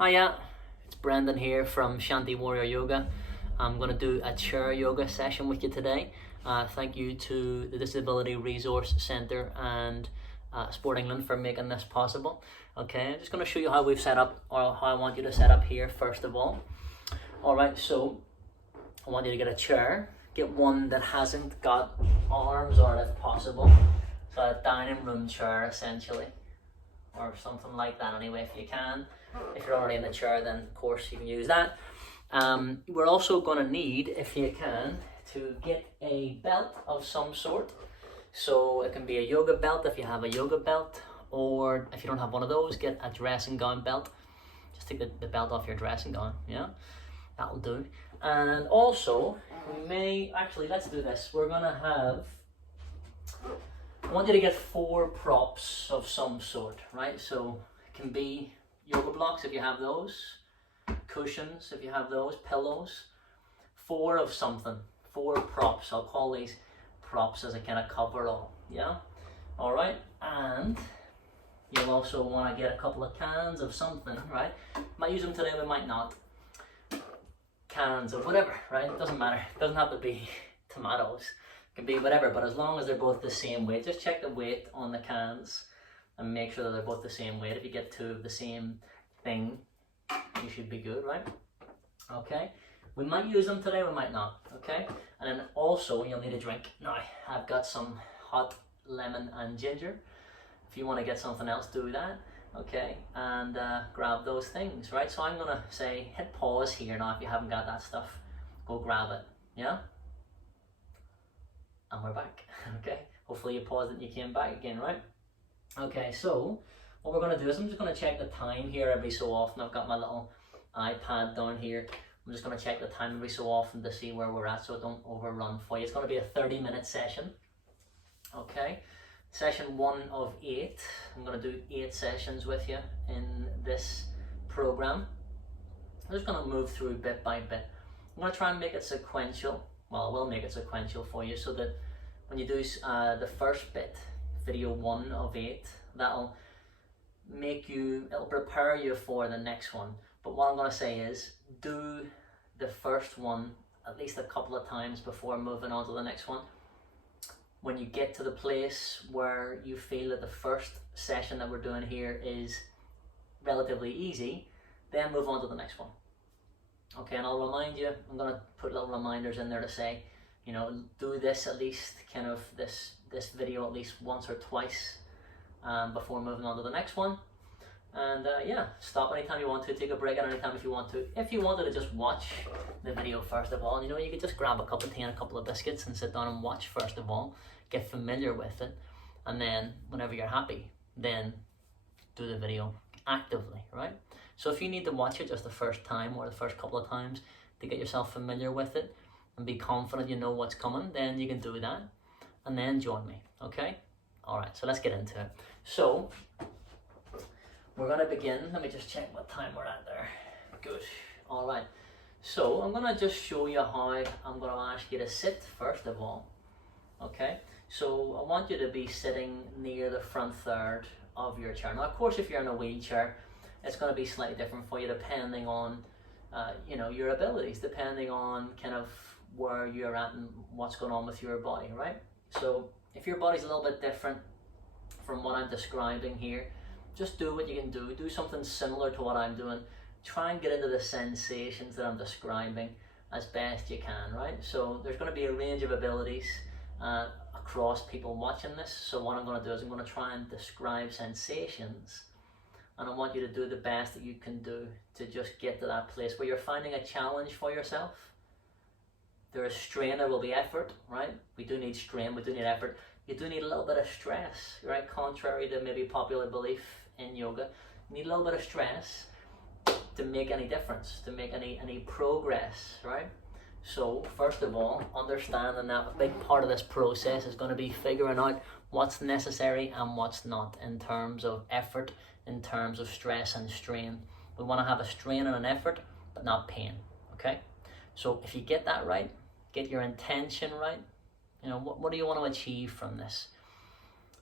Hiya, it's Brendan here from Shanti Warrior Yoga. I'm going to do a chair yoga session with you today. Thank you to the Disability Resource Centre and Sport England for making this possible. Okay, I'm just going to show you how we've set up, or how I want you to set up here first of all. Alright, so I want you to get a chair. Get one that hasn't got arms on it if possible. So a dining room chair essentially, or something like that anyway if you can. If you're already in the chair, then of course you can use that. We're also going to need, if you can, to get a belt of some sort. So it can be a yoga belt if you have a yoga belt, or if you don't have one of those, get a dressing gown belt. Just take the belt off your dressing gown, yeah? That'll do. And also, we may, actually let's do this. We're going to have, I want you to get 4 props of some sort, right? So it can be yoga blocks if you have those, cushions if you have those, pillows, 4 of something, 4 props. I'll call these props as a kind of cover-all, yeah? All right, and you'll also want to get a couple of cans of something, right? Might use them today, we might not. Cans of whatever, right? It doesn't matter. It doesn't have to be tomatoes. It can be whatever, but as long as they're both the same weight, just check the weight on the cans and make sure that they're both the same weight. If you get 2 of the same thing, you should be good, right? Okay, we might use them today, we might not, okay? And then also you'll need a drink. Now, I've got some hot lemon and ginger. If you want to get something else, do that, okay? And grab those things, right? So I'm gonna say, hit pause here now if you haven't got that stuff. Go grab it, yeah? And we're back, okay? Hopefully you paused it and you came back again, right? Okay, so what we're going to do is I'm just going to check the time here every so often. I've got my little iPad down here. I'm just going to check the time every so often to see where we're at so it don't overrun for you. It's going to be a 30-minute session. Okay, session 1 of 8. I'm going to do 8 sessions with you in this program. I'm just going to move through bit by bit. I'm going to try and make it sequential. Well, I will make it sequential for you so that when you do the first bit, video 1 of 8, that'll it'll prepare you for the next one. But what I'm going to say is, do the first one at least a couple of times before moving on to the next one. When you get to the place where you feel that the first session that we're doing here is relatively easy, then move on to the next one. Okay, and I'll remind you, I'm going to put little reminders in there to say, you know, do this at least, kind of this video at least once or twice before moving on to the next one. And yeah, stop anytime you want to, take a break at any time if you want to. If you wanted to just watch the video first of all, you know, you could just grab a cup of tea and a couple of biscuits and sit down and watch first of all, get familiar with it, and then whenever you're happy, then do the video actively, right? So if you need to watch it just the first time or the first couple of times to get yourself familiar with it and be confident you know what's coming, then you can do that and then join me, okay? All right, so let's get into it. So we're going to begin. Let me just check what time we're at there. Good. All right. So I'm going to just show you how I'm going to ask you to sit first of all. Okay. So I want you to be sitting near the front third of your chair. Now, of course, if you're in a wheelchair, it's going to be slightly different for you depending on, you know, your abilities, depending on kind of where you're at and what's going on with your body, right? So if your body's a little bit different from what I'm describing here, just do what you can do. Do something similar to what I'm doing. Try and get into the sensations that I'm describing as best you can, right? So there's going to be a range of abilities across people watching this. So what I'm going to do is I'm going to try and describe sensations, and I want you to do the best that you can do to just get to that place where you're finding a challenge for yourself. There is strain, there will be effort, right? We do need strain, we do need effort. You do need a little bit of stress, right? Contrary to maybe popular belief in yoga, you need a little bit of stress to make any difference, to make any progress, right? So first of all, understanding that a big part of this process is going to be figuring out what's necessary and what's not in terms of effort, in terms of stress and strain. We want to have a strain and an effort, but not pain, okay? So if you get that right, get your intention right, you know, what do you want to achieve from this?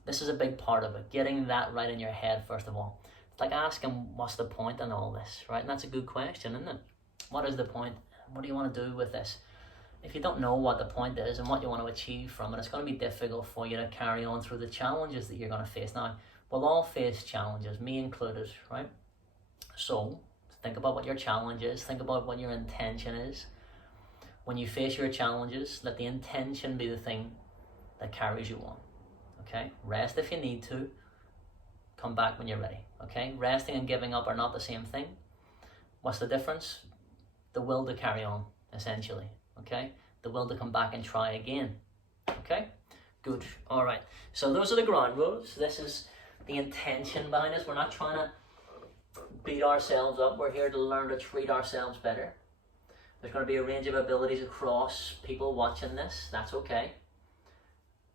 This is a big part of it, getting that right in your head first of all. like asking what's the point in all this, right? And that's a good question, isn't it? What is the point? What do you want to do with this? If you don't know what the point is and what you want to achieve from it, it's going to be difficult for you to carry on through the challenges that you're going to face. Now, we'll all face challenges, me included, right? So think about what your challenge is. Think about what your intention is. When you face your challenges, let the intention be the thing that carries you on. Okay? Rest if you need to. Come back when you're ready. Okay? Resting and giving up are not the same thing. What's the difference? The will to carry on, essentially. Okay? The will to come back and try again. Okay? Good. All right. So those are the ground rules. This is the intention behind this. We're not trying to beat ourselves up. We're here to learn to treat ourselves better. There's going to be a range of abilities across people watching this. That's okay.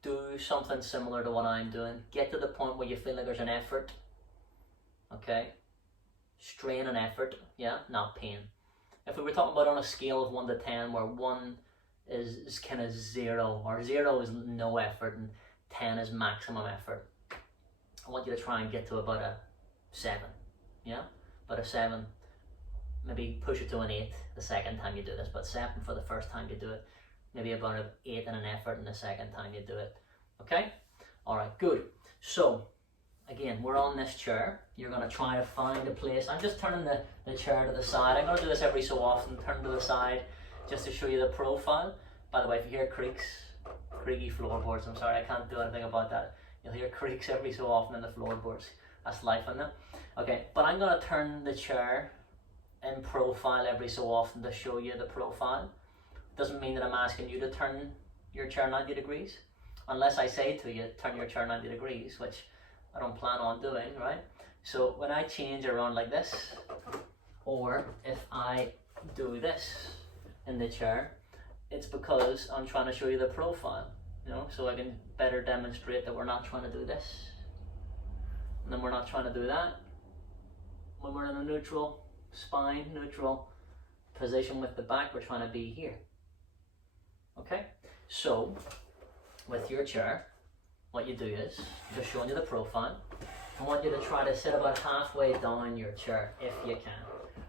Do something similar to what I'm doing. Get to the point where you feel like there's an effort. Okay? Strain and effort. Yeah? Not pain. If we were talking about on a scale of 1 to 10, where 1 is kind of 0, or 0 is no effort, and 10 is maximum effort, I want you to try and get to about a 7. Yeah? About a 7. Maybe push it to an 8 the second time you do this, but 7 for the first time you do it. Maybe about an 8 and an effort in the second time you do it. Okay? Alright, good. So, again, we're on this chair. You're going to try to find a place. I'm just turning the chair to the side. I'm going to do this every so often, turn to the side, just to show you the profile. By the way, if you hear creaky floorboards, I'm sorry, I can't do anything about that. You'll hear creaks every so often in the floorboards. That's life, isn't it? Okay, but I'm going to turn the chair in profile every so often to show you the profile. Doesn't mean that I'm asking you to turn your chair 90 degrees, unless I say to you, turn your chair 90 degrees, which I don't plan on doing, right? So when I change around like this, or if I do this in the chair, it's because I'm trying to show you the profile, you know, so I can better demonstrate that we're not trying to do this, and then we're not trying to do that. When we're in a neutral spine, neutral position with the back, we're trying to be here. Okay, so with your chair, what you do is, just showing you the profile, I want you to try to sit about halfway down your chair if you can.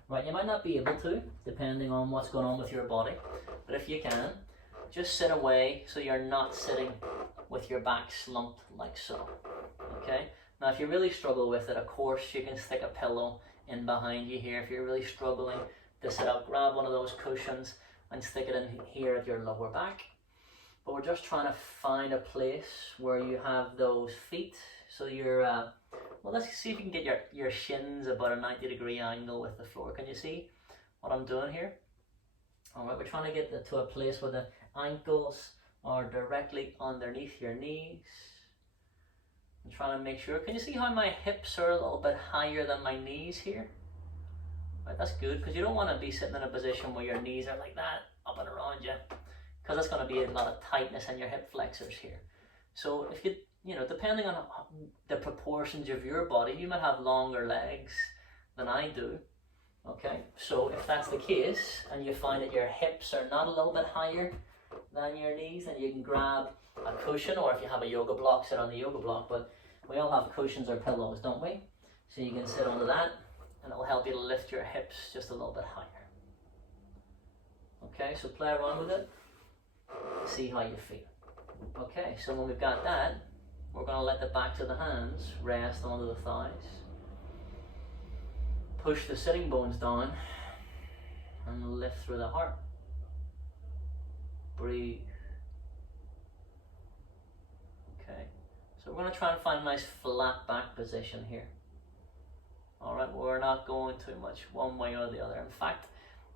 Right, you might not be able to, depending on what's going on with your body, but if you can, just sit away so you're not sitting with your back slumped like so. Okay, now if you really struggle with it, of course you can stick a pillow in behind you here. If you're really struggling to sit up, grab one of those cushions and stick it in here at your lower back. But we're just trying to find a place where you have those feet, so you're, well, let's see if you can get your shins about a 90 degree angle with the floor. Can you see what I'm doing here? Alright, we're trying to get to a place where the ankles are directly underneath your knees. I'm trying to make sure, can you see how my hips are a little bit higher than my knees here? Right, that's good, because you don't want to be sitting in a position where your knees are like that, up and around you, because that's going to be a lot of tightness in your hip flexors here. So if you know, depending on the proportions of your body, you might have longer legs than I do. Okay, so if that's the case, and you find that your hips are not a little bit higher than your knees, then you can grab a cushion, or if you have a yoga block, sit on the yoga block. But we all have cushions or pillows, don't we? So you can sit onto that, and it will help you to lift your hips just a little bit higher. Okay, so play around with it, see how you feel. Okay, so when we've got that, we're going to let the backs of the hands rest onto the thighs. Push the sitting bones down and lift through the heart. Breathe. Okay, so we're going to try and find a nice flat back position here. Alright, we're not going too much one way or the other. In fact,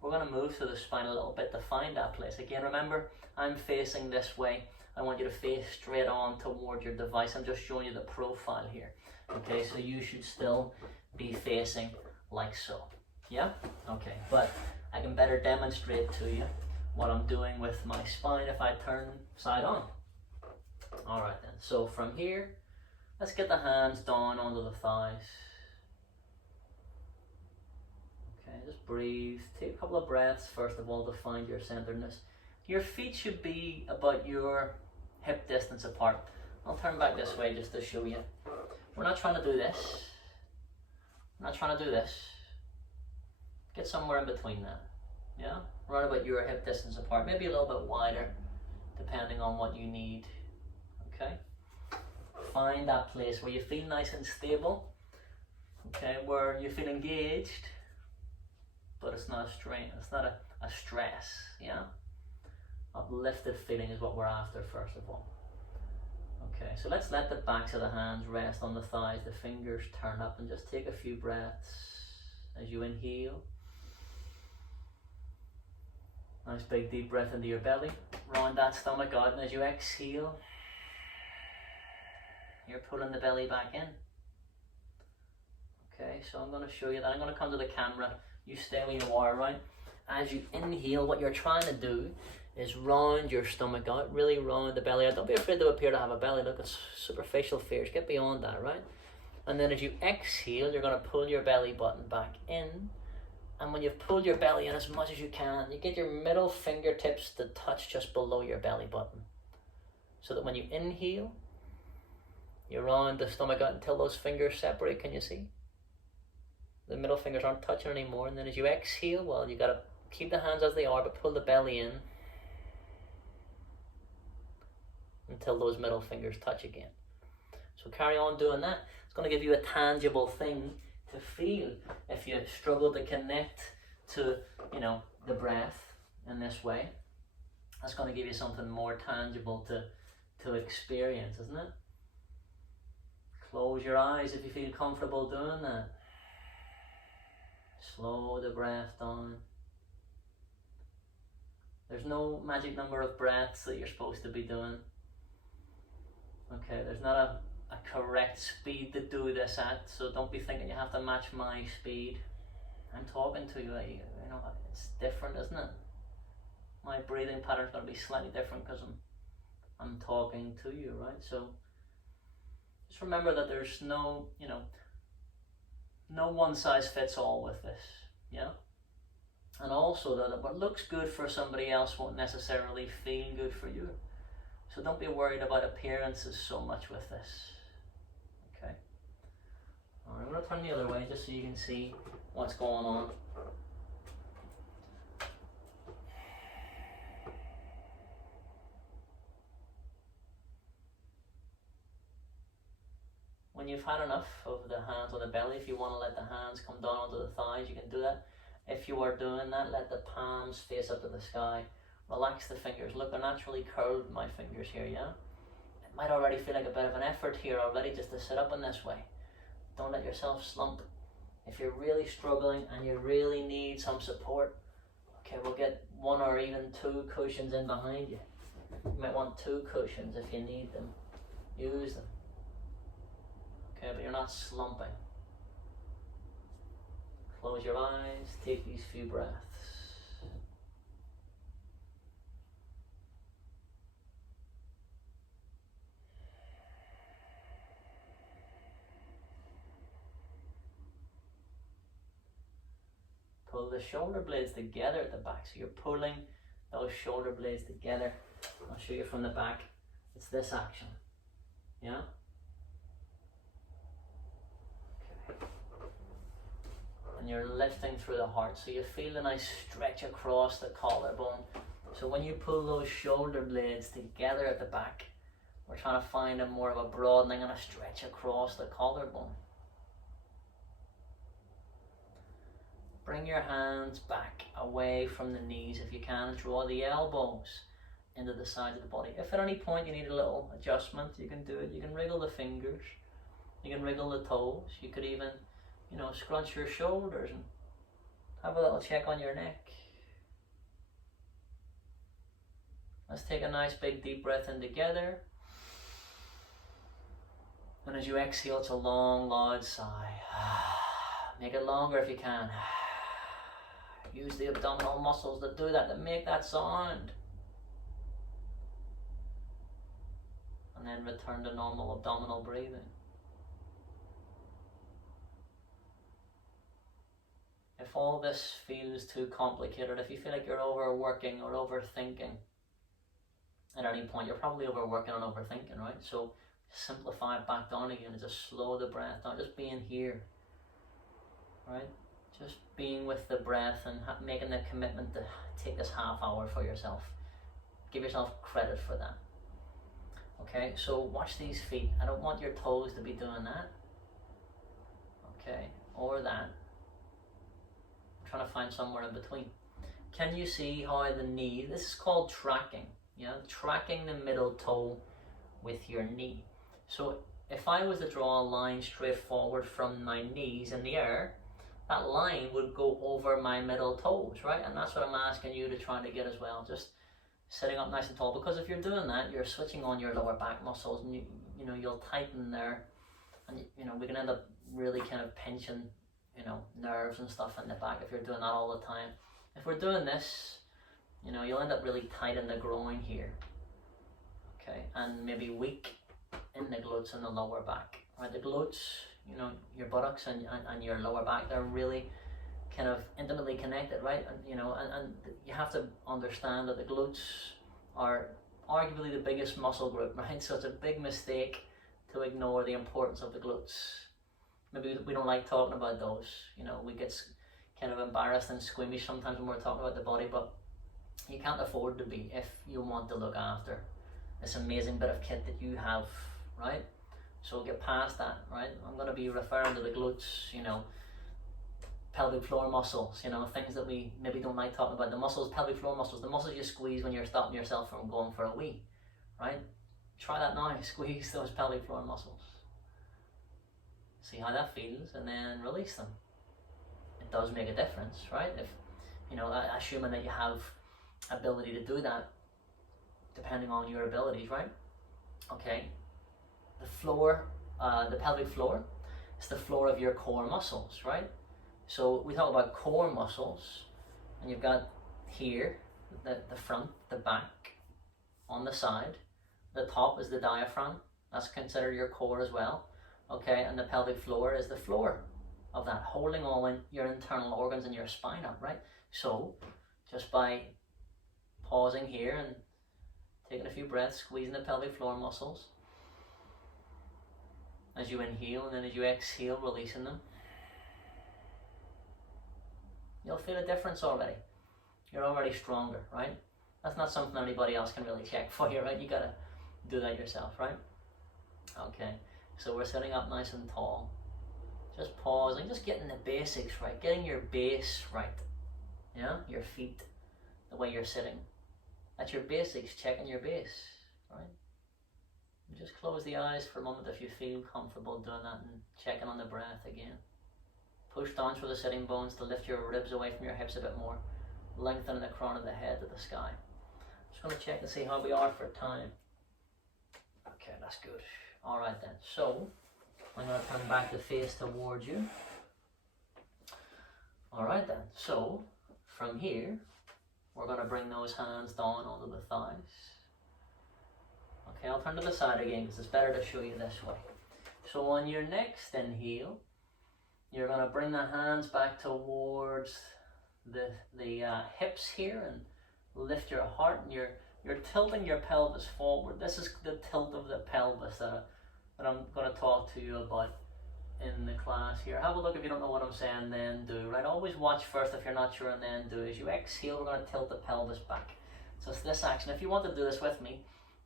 we're going to move through the spine a little bit to find that place. Again, remember, I'm facing this way. I want you to face straight on toward your device. I'm just showing you the profile here. Okay, so you should still be facing like so. Yeah? Okay, but I can better demonstrate to you what I'm doing with my spine if I turn side on. Alright then, so from here, let's get the hands down onto the thighs. Okay, just breathe. Take a couple of breaths first of all to find your centeredness. Your feet should be about your hip distance apart. I'll turn back this way just to show you. We're not trying to do this. I'm not trying to do this. Get somewhere in between that. Yeah? Right about your hip distance apart, maybe a little bit wider, depending on what you need. Okay? Find that place where you feel nice and stable, okay, where you feel engaged, but it's not a strain, it's not a stress, yeah? Uplifted feeling is what we're after first of all. Okay, so let's let the backs of the hands rest on the thighs, the fingers turn up, and just take a few breaths as you inhale. Nice big deep breath into your belly, round that stomach out, and as you exhale, you're pulling the belly back in. Okay, so I'm going to show you that. I'm going to come to the camera. You stay where you are, right? As you inhale, what you're trying to do is round your stomach out, really round the belly out. Don't be afraid to appear to have a belly. Look, it's superficial fears. Get beyond that, right? And then as you exhale, you're going to pull your belly button back in. And when you've pulled your belly in as much as you can, you get your middle fingertips to touch just below your belly button. So that when you inhale, you round the stomach out until those fingers separate. Can you see? The middle fingers aren't touching anymore. And then as you exhale, well, you got to keep the hands as they are, but pull the belly in until those middle fingers touch again. So carry on doing that. It's going to give you a tangible thing to feel. If you struggle to connect to, the breath in this way, that's going to give you something more tangible to experience, isn't it? Close your eyes if you feel comfortable doing that. Slow the breath down. There's no magic number of breaths that you're supposed to be doing. Okay, there's not a correct speed to do this at, so don't be thinking you have to match my speed. I'm talking to you, it's different, isn't it? My breathing pattern's going to be slightly different because I'm talking to you, right? So just remember that there's no one size fits all with this, yeah? And also that what looks good for somebody else won't necessarily feel good for you. So don't be worried about appearances so much with this. Okay? Alright, I'm going to turn the other way just so you can see what's going on. When you've had enough of the hands on the belly, if you want to let the hands come down onto the thighs, you can do that. If you are doing that, let the palms face up to the sky. Relax the fingers. Look, they're naturally curled, my fingers here, yeah? It might already feel like a bit of an effort here already just to sit up in this way. Don't let yourself slump. If you're really struggling and you really need some support, okay, we'll get one or even two cushions in behind you. You might want 2 cushions if you need them. Use them. Okay, but you're not slumping. Close your eyes, take these few breaths. Pull the shoulder blades together at the back. So you're pulling those shoulder blades together. I'll show you from the back. It's this action. Yeah? Okay. And you're lifting through the heart. So you feel a nice stretch across the collarbone. So when you pull those shoulder blades together at the back, we're trying to find a more of a broadening and a stretch across the collarbone. Bring your hands back away from the knees if you can. Draw the elbows into the sides of the body. If at any point you need a little adjustment, you can do it. You can wriggle the fingers. You can wriggle the toes. You could even, scrunch your shoulders and have a little check on your neck. Let's take a nice big deep breath in together. And as you exhale, it's a long, loud sigh. Make it longer if you can. Use the abdominal muscles that do that, that make that sound. And then return to normal abdominal breathing. If all this feels too complicated, if you feel like you're overworking or overthinking, at any point you're probably overworking and overthinking, right? So simplify it back down again and just slow the breath down, just being here. right? Just being with the breath and making the commitment to take this half hour for yourself. Give yourself credit for that. Okay, so watch these feet. I don't want your toes to be doing that. Okay, or that. I'm trying to find somewhere in between. Can you see how the knee, this is called tracking, yeah? Tracking the middle toe with your knee. So if I was to draw a line straight forward from my knees in the air, that line would go over my middle toes, right? And that's what I'm asking you to try to get as well. Just sitting up nice and tall, because if you're doing that, you're switching on your lower back muscles, and you know, you'll tighten there, and you know, we can end up really kind of pinching, you know, nerves and stuff in the back if you're doing that all the time. If we're doing this, you know, you'll end up really tight in the groin here, okay, and maybe weak in the glutes and the lower back, right? The glutes, you know, your buttocks and your lower back, they're really kind of intimately connected, right? And you know, and you have to understand that the glutes are arguably the biggest muscle group, right? So it's a big mistake to ignore the importance of the glutes. Maybe we don't like talking about those, you know, we get kind of embarrassed and squeamish sometimes when we're talking about the body, but you can't afford to be if you want to look after this amazing bit of kit that you have, right? So get past that, right? I'm going to be referring to the glutes, you know, pelvic floor muscles, you know, things that we maybe don't like talking about. The muscles, pelvic floor muscles, the muscles you squeeze when you're stopping yourself from going for a wee, right? Try that now, squeeze those pelvic floor muscles. See how that feels, and then release them. It does make a difference, right? If, you know, assuming that you have ability to do that, depending on your abilities, right? Okay, the floor, the pelvic floor, is the floor of your core muscles, right? So we talk about core muscles, and you've got here, the front, the back, on the side, the top is the diaphragm, that's considered your core as well, okay, and the pelvic floor is the floor of that, holding all in your internal organs and your spine up, right? So just by pausing here and taking a few breaths, squeezing the pelvic floor muscles as you inhale, and then as you exhale, releasing them, you'll feel a difference already. You're already stronger, right? That's not something anybody else can really check for you, right? You gotta do that yourself, right? Okay, so we're sitting up nice and tall. Just pausing, just getting the basics right, getting your base right. Yeah, your feet, the way you're sitting. That's your basics, checking your base, right? Just close the eyes for a moment if you feel comfortable doing that, and checking on the breath again. Push down through the sitting bones to lift your ribs away from your hips a bit more, lengthening the crown of the head to the sky. Just going to check and see how we are for time. Okay, that's good. All right then, so I'm going to turn back the face towards you. All right then, so from here, we're going to bring those hands down onto the thighs. Okay, I'll turn to the side again because it's better to show you this way. So on your next inhale, you're going to bring the hands back towards the hips here and lift your heart, and you're tilting your pelvis forward. This is the tilt of the pelvis that I'm going to talk to you about in the class here. Have a look if you don't know what I'm saying, then do, right? Always watch first if you're not sure, and then do. As you exhale, we're going to tilt the pelvis back. So it's this action. If you want to do this with me,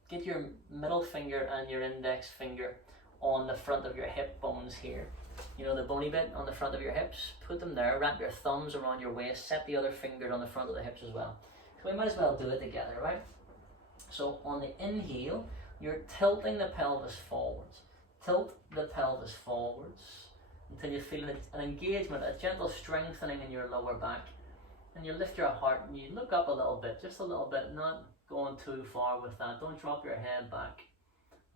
get your middle finger and your index finger on the front of your hip bones here. You know, the bony bit on the front of your hips, put them there, wrap your thumbs around your waist, set the other fingers on the front of the hips as well. So we might as well do it together, right? So on the inhale, you're tilting the pelvis forwards. Tilt the pelvis forwards until you feel an engagement, a gentle strengthening in your lower back. And you lift your heart and you look up a little bit, just a little bit, not going too far with that. Don't drop your head back.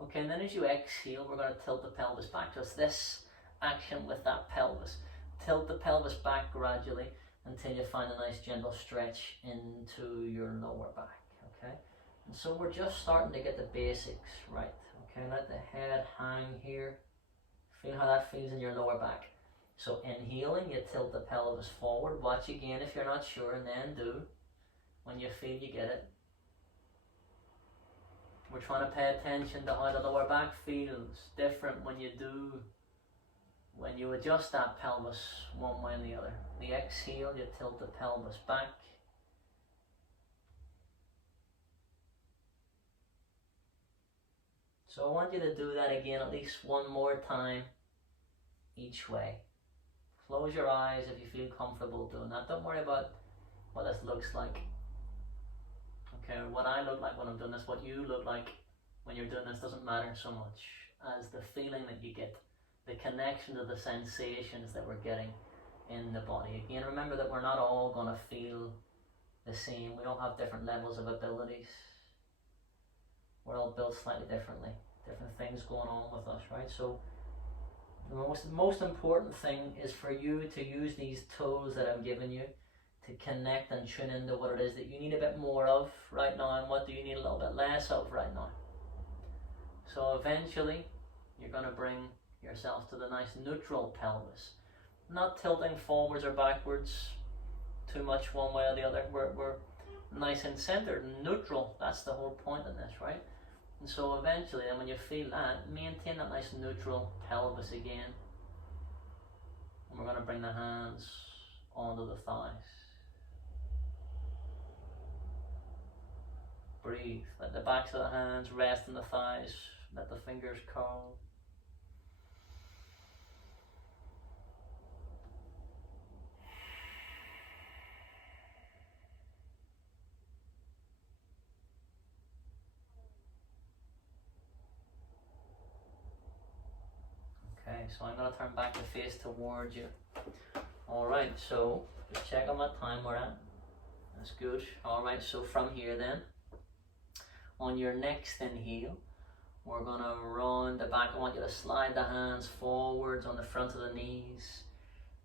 Okay, and then as you exhale, we're going to tilt the pelvis back. So it's this action with that pelvis. Tilt the pelvis back gradually until you find a nice gentle stretch into your lower back. Okay, and so we're just starting to get the basics right. Okay, let the head hang here. Feel how that feels in your lower back. So inhaling, you tilt the pelvis forward. Watch again if you're not sure, and then do when you feel you get it. We're trying to pay attention to how the lower back feels different when you do when you adjust that pelvis one way and the other. The exhale, you tilt the pelvis back. So I want you to do that again at least one more time each way. Close your eyes if you feel comfortable doing that. Don't worry about what this looks like. Okay, what I look like when I'm doing this, what you look like when you're doing this doesn't matter so much as the feeling that you get, the connection to the sensations that we're getting in the body. Again, remember that we're not all going to feel the same. We all have different levels of abilities. We're all built slightly differently. Different things going on with us, right? So the most important thing is for you to use these tools that I'm giving you to connect and tune into what it is that you need a bit more of right now and what do you need a little bit less of right now. So eventually you're going to bring yourself to the nice neutral pelvis, not tilting forwards or backwards too much one way or the other. We're nice and centered and neutral. That's the whole point in this, right? And so eventually, then when you feel that, maintain that nice neutral pelvis again. And we're going to bring the hands onto the thighs. Breathe. Let the backs of the hands rest on the thighs. Let the fingers curl. Okay, so I'm going to turn back the face towards you. Alright, so just check on what time we're at. That's good. Alright, so from here then, on your next inhale, we're going to round the back. I want you to slide the hands forwards on the front of the knees.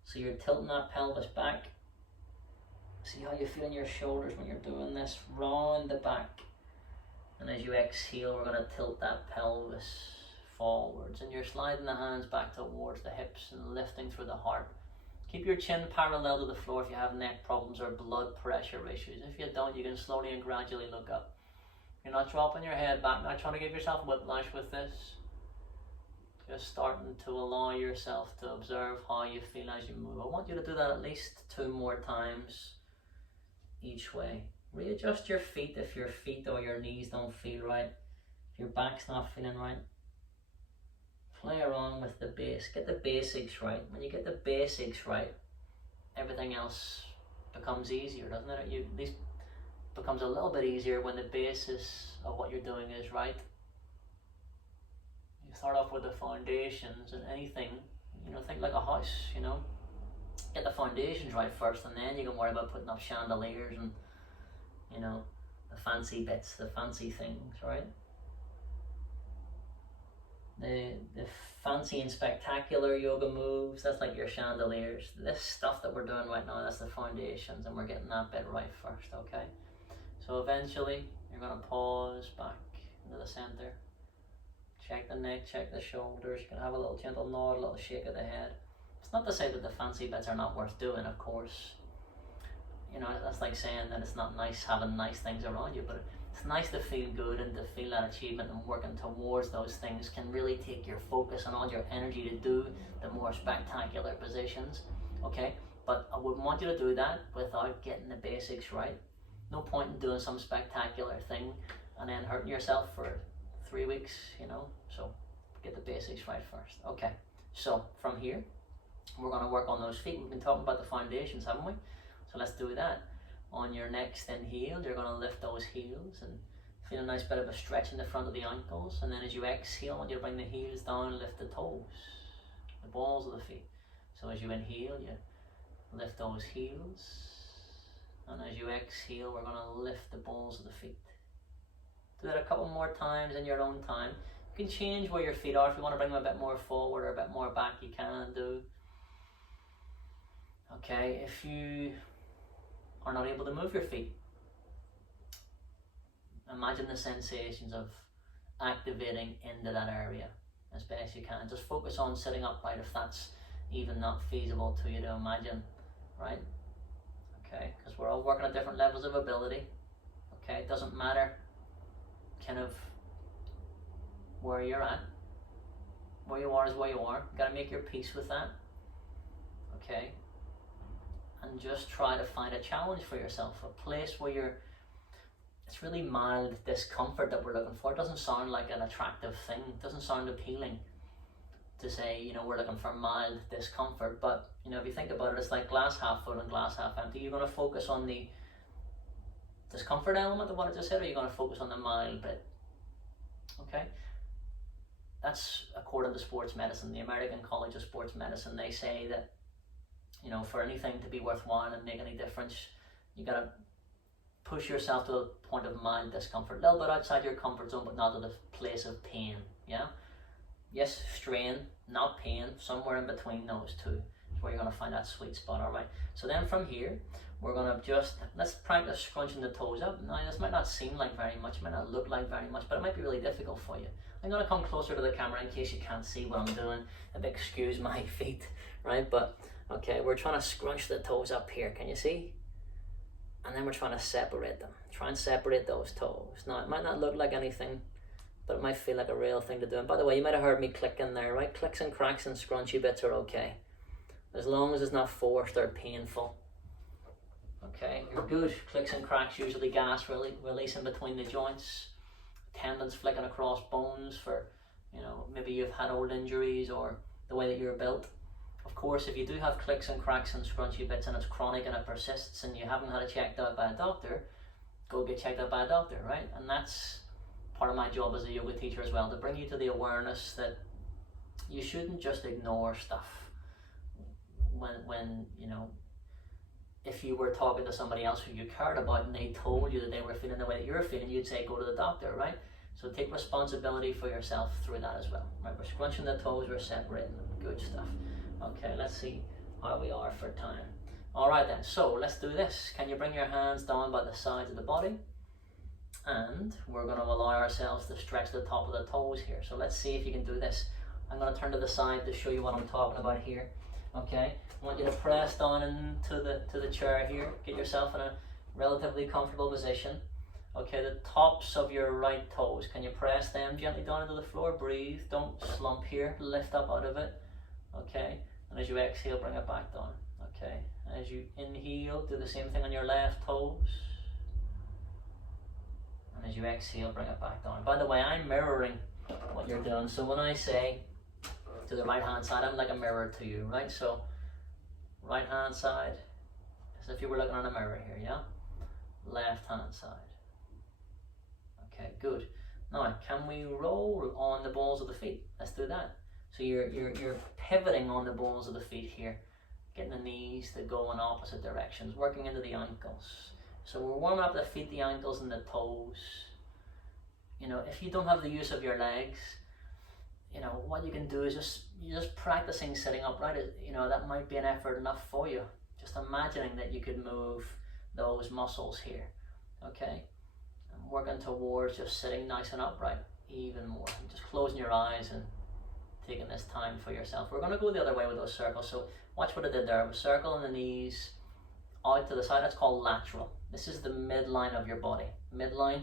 So you're tilting that pelvis back. See how you feel in your shoulders when you're doing this. Round the back. And as you exhale, we're going to tilt that pelvis forwards. And you're sliding the hands back towards the hips and lifting through the heart. Keep your chin parallel to the floor if you have neck problems or blood pressure issues. If you don't, you can slowly and gradually look up. You're not dropping your head back, not trying to give yourself whiplash with this. Just starting to allow yourself to observe how you feel as you move. I want you to do that at least 2 more times each way. Readjust your feet if your feet or your knees don't feel right. If your back's not feeling right. Play around with the base. Get the basics right. When you get the basics right, everything else becomes easier, doesn't it? At least becomes a little bit easier when the basis of what you're doing is right. You start off with the foundations and anything, think like a house, Get the foundations right first and then you can worry about putting up chandeliers and, the fancy bits, the fancy things, right? The fancy and spectacular yoga moves, that's like your chandeliers. This stuff that we're doing right now, that's the foundations, and we're getting that bit right first, okay? So eventually, you're going to pause back into the center. Check the neck, check the shoulders. You can have a little gentle nod, a little shake of the head. It's not to say that the fancy bits are not worth doing, of course. That's like saying that it's not nice having nice things around you, but it's nice to feel good and to feel that achievement, and working towards those things can really take your focus and all your energy to do the more spectacular positions, okay? But I wouldn't want you to do that without getting the basics right. No point in doing some spectacular thing and then hurting yourself for 3 weeks, so get the basics right first. Okay, so from here, we're going to work on those feet. We've been talking about the foundations, haven't we? So let's do that. On your next inhale, you're going to lift those heels and feel a nice bit of a stretch in the front of the ankles. And then as you exhale, I want you to bring the heels down, lift the toes, the balls of the feet. So as you inhale, you lift those heels. And as you exhale, we're going to lift the balls of the feet. Do that a couple more times in your own time. You can change where your feet are. If you want to bring them a bit more forward or a bit more back, you can do. Okay, if you are not able to move your feet, imagine the sensations of activating into that area as best you can. Just focus on sitting upright if that's even not feasible to you to imagine, right? Okay, because we're all working at different levels of ability. Okay, it doesn't matter kind of where you're at. Where you are is where you are. You gotta make your peace with that. Okay? And just try to find a challenge for yourself, a place where it's really mild discomfort that we're looking for. It doesn't sound like an attractive thing. It doesn't sound appealing to say, you know, we're looking for mild discomfort. But, you know, if you think about it, it's like glass half full and glass half empty. You're going to focus on the discomfort element of what I just said, or you're going to focus on the mild bit. Okay? That's according to sports medicine, the American College of Sports Medicine. They say that, you know, for anything to be worthwhile and make any difference, you got to push yourself to a point of mild discomfort, a little bit outside your comfort zone, but not to the place of pain. Yeah. Yes, strain, not pain. Somewhere in between those two is where you're going to find that sweet spot. All right. So then from here, we're going to let's practice scrunching the toes up. Now this might not seem like very much, might not look like very much, but it might be really difficult for you. I'm going to come closer to the camera in case you can't see what I'm doing. Excuse my feet, right? But okay, we're trying to scrunch the toes up here. Can you see? And then we're trying to separate them. Try and separate those toes. Now, it might not look like anything, but it might feel like a real thing to do. And by the way, you might have heard me clicking there, right? Clicks and cracks and scrunchy bits are okay, as long as it's not forced or painful. Okay, you're good. Clicks and cracks, usually gas releasing between the joints, tendons flicking across bones for, you know, maybe you've had old injuries or the way that you're built. Of course, if you do have clicks and cracks and scrunchy bits and it's chronic and it persists and you haven't had it checked out by a doctor, go get checked out by a doctor, right? And that's part of my job as a yoga teacher as well, to bring you to the awareness that you shouldn't just ignore stuff. When you know, if you were talking to somebody else who you cared about and they told you that they were feeling the way that you're feeling, you'd say go to the doctor, right? So take responsibility for yourself through that as well, right? We're scrunching the toes, we're separating them. Good stuff. Okay, let's see how we are for time. All right then, so let's do this. Can you bring your hands down by the sides of the body? And we're going to allow ourselves to stretch the top of the toes here. So let's see if you can do this. I'm going to turn to the side to show you what I'm talking about here. Okay, I want you to press down into the chair here. Get yourself in a relatively comfortable position. Okay, the tops of your right toes, can you press them gently down into the floor? Breathe, don't slump here, lift up out of it. Okay, and as you exhale, bring it back down. Okay, as you inhale, do the same thing on your left toes. And as you exhale, bring it back down. By the way, I'm mirroring what you're doing. So when I say to the right hand side, I'm like a mirror to you, right? So right hand side, as if you were looking in a mirror here, yeah? Left hand side. Okay, good. Now, can we roll on the balls of the feet? Let's do that. So you're pivoting on the balls of the feet here, getting the knees to go in opposite directions, working into the ankles. So we're warming up the feet, the ankles, and the toes. You know, if you don't have the use of your legs, you know, what you can do is you're just practicing sitting upright. You know, that might be an effort enough for you. Just imagining that you could move those muscles here, okay? And working towards just sitting nice and upright even more. Just closing your eyes and taking this time for yourself. We're going to go the other way with those circles. So watch what I did there. I was circling the knees out to the side. That's called lateral. This is the midline of your body. Midline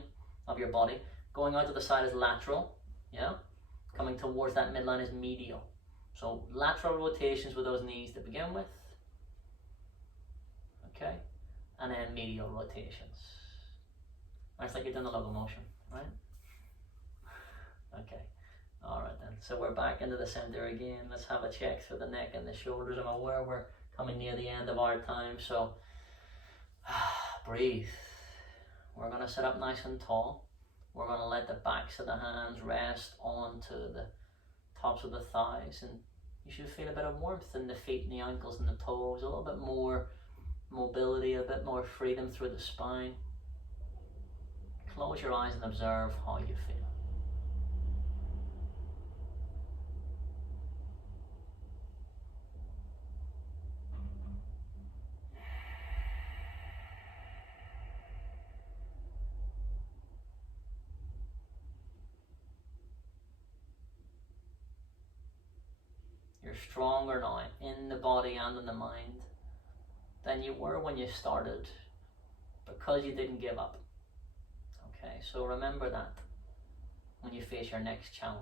of your body. Going out to the side is lateral. Yeah. Coming towards that midline is medial. So lateral rotations with those knees to begin with. Okay. And then medial rotations. It's like you're doing a locomotion, right? Okay. Alright then, so we're back into the center again. Let's have a check through the neck and the shoulders. I'm aware we're coming near the end of our time, so breathe. We're going to sit up nice and tall. We're going to let the backs of the hands rest onto the tops of the thighs, and you should feel a bit of warmth in the feet and the ankles and the toes, a little bit more mobility, a bit more freedom through the spine. Close your eyes and observe how you feel. You're stronger now in the body and in the mind than you were when you started, because you didn't give up. Okay, so remember that when you face your next challenge.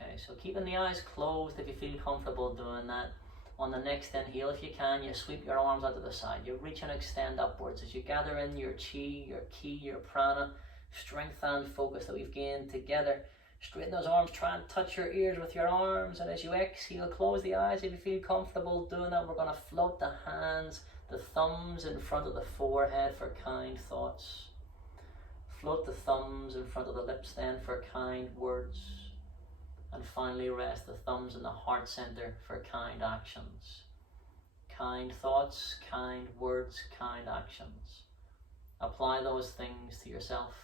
Okay, so keeping the eyes closed if you feel comfortable doing that. On the next inhale, if you can, you sweep your arms out to the side. You reach and extend upwards as you gather in your chi, your ki, your prana, strength and focus that we've gained together. Straighten those arms, try and touch your ears with your arms, and as you exhale, close the eyes if you feel comfortable doing that. We're going to float the hands, the thumbs in front of the forehead for kind thoughts. Float the thumbs in front of the lips then for kind words. And finally rest the thumbs in the heart center for kind actions. Kind thoughts, kind words, kind actions. Apply those things to yourself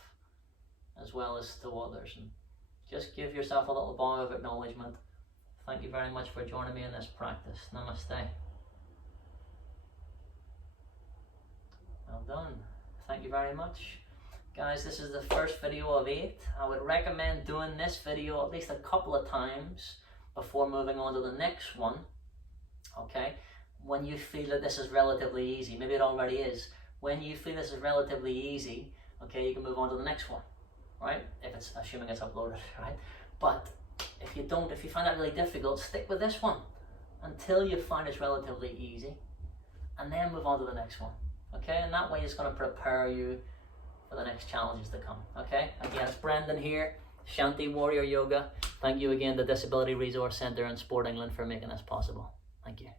as well as to others. And just give yourself a little bow of acknowledgement. Thank you very much for joining me in this practice. Namaste. Well done. Thank you very much. Guys, this is the first video of 8. I would recommend doing this video at least a couple of times before moving on to the next one. Okay? When you feel that this is relatively easy, maybe it already is. When you feel this is relatively easy, okay, you can move on to the next one, right? If it's, assuming it's uploaded, right? But if you find that really difficult, stick with this one until you find it's relatively easy, and then move on to the next one, okay? And that way it's going to prepare you for the next challenges to come, okay? Again, it's Brendan here, Shanti Warrior Yoga. Thank you again to Disability Resource Centre and Sport England for making this possible. Thank you.